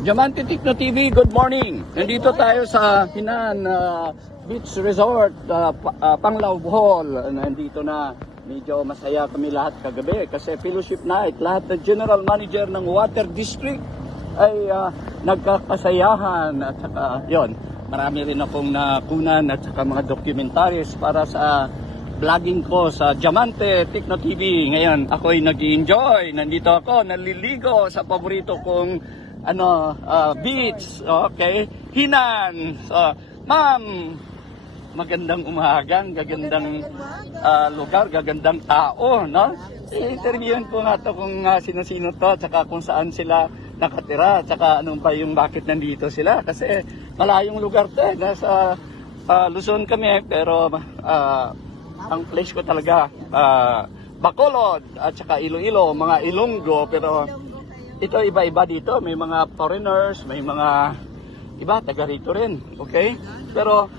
Diamante Tikno TV, good morning. Nandito tayo sa Hinan Beach Resort, Panglao, Bohol. Nandito na, medyo masaya kami lahat kagabi kasi fellowship night. Lahat ng general manager ng Water District ay nagkakasayahan. At saka, yun, marami rin akong nakunan at saka mga documentaries para sa vlogging ko sa Diamante Tikno TV. Ngayon, ako'y nag-enjoy. Nandito ako, naliligo sa paborito kong beach, okay? Hinan. So, ma'am, magandang umagang, gagandang lugar, gagandang tao, no? I-interviewin ko nga to kung sino-sino to, tsaka kung saan sila nakatira, tsaka anong pa yung bakit nandito sila. Kasi malayong lugar to, nasa Luzon kami, pero ang place ko talaga, Bacolod, at saka Iloilo, mga Ilonggo, pero ito iba-iba dito, may mga foreigners, may mga iba, taga rito rin, okay? Pero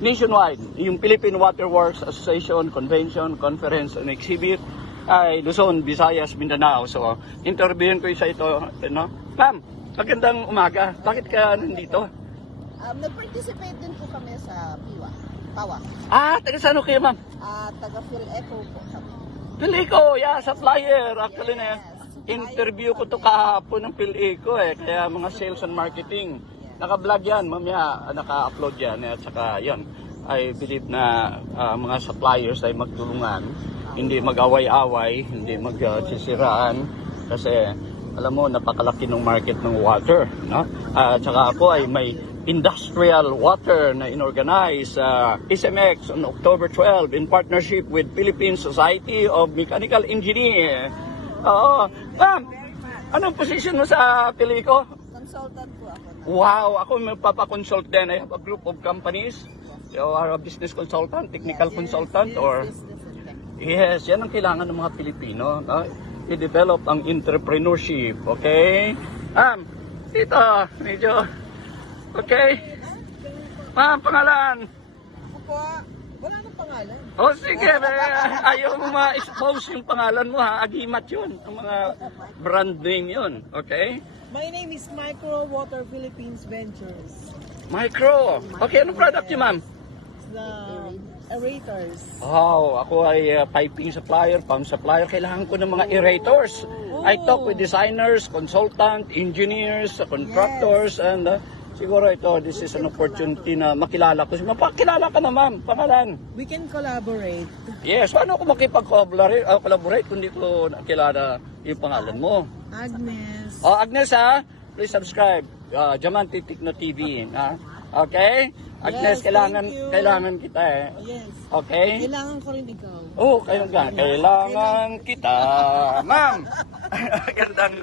nationwide, yung Philippine Water Works Association, Convention, Conference, and Exhibit ay Luzon, Visayas, Mindanao. So, interviewin ko isa ito, no? Ma'am, magandang umaga. Bakit ka nandito? Nag-participate din po kami sa PAWA. Taga saan kayo, ma'am? Taga PhilEco po kami. PhilEco, yeah, supplier. Actually, interview ko to kahapon ng PhilEco kaya mga sales and marketing. Naka-vlog yan, mamaya naka-upload yan. At saka yun, I believe na mga suppliers ay magtulungan, hindi mag-away-away, hindi mag-sisiraan. Kasi alam mo, napakalaki ng market ng water, no? At saka ako ay may industrial water na inorganize SMX on October 12 in partnership with Philippine Society of Mechanical Engineers. Oo. Ma'am, anong position mo sa PhilEco? Consultant po ako. Wow, ako may papakonsult din. I have a group of companies. You are a business consultant, technical consultant, or... Yes, yan ang kailangan ng mga Pilipino. No? I-develop ang entrepreneurship, okay? Ma'am, dito, medyo... Okay? Ma'am, pangalan? Opo, wala nang pangalan. O sige, ayaw mo ma-expose yung pangalan mo ha, agimat yun, ang mga brand name yun, okay? My name is Micro Water Philippines Ventures. Micro, okay, anong product yun ma'am? The aerators. Wow, ako ay piping supplier, pump supplier, kailangan ko ng mga aerators. I talk with designers, consultant, engineers, contractors, and siguro ito, this is an opportunity na makilala ko. Mapakilala ka na ma'am, pangalan. We can collaborate. Yes, paano ako makipag-collaborate kung di ko nakilala yung pangalan mo? Agnes. Agnes ha, please subscribe. Diamante Tikno TV. Ha? Okay? Agnes, Yes, kailangan kita Yes. Okay? Kailangan ko rin ikaw. Kailangan kita. Ma'am! Gandang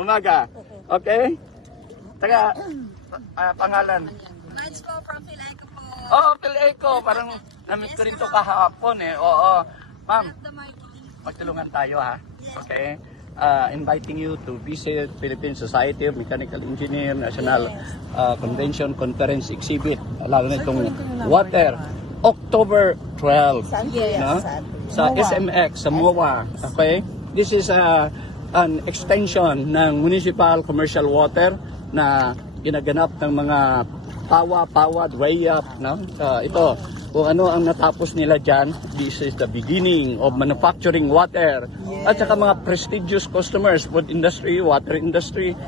umaga. Okay? Taga, pangalan. Let's go from PhilEco po. PhilEco. Parang namit ko rin to kahapon Oo. Ma'am, magtulungan tayo ha. Okay? Inviting you to visit Philippine Society of Mechanical Engineers National Convention Conference Exhibit. Lalo na itong water. October 12. No? Sa SMX, sa MOA. Okay? This is an extension ng municipal commercial water na ginaganap ng mga PAWA, DREAP, no? Ito, kung ano ang natapos nila dyan, this is the beginning of manufacturing water. At saka mga prestigious customers, food industry, water industry.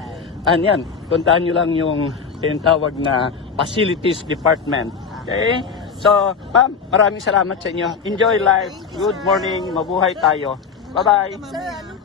And yan, puntahan nyo lang yung tinatawag na facilities department. Okay? So, ma'am, maraming salamat sa inyo. Enjoy life. Good morning. Mabuhay tayo. Bye-bye. Sir, anong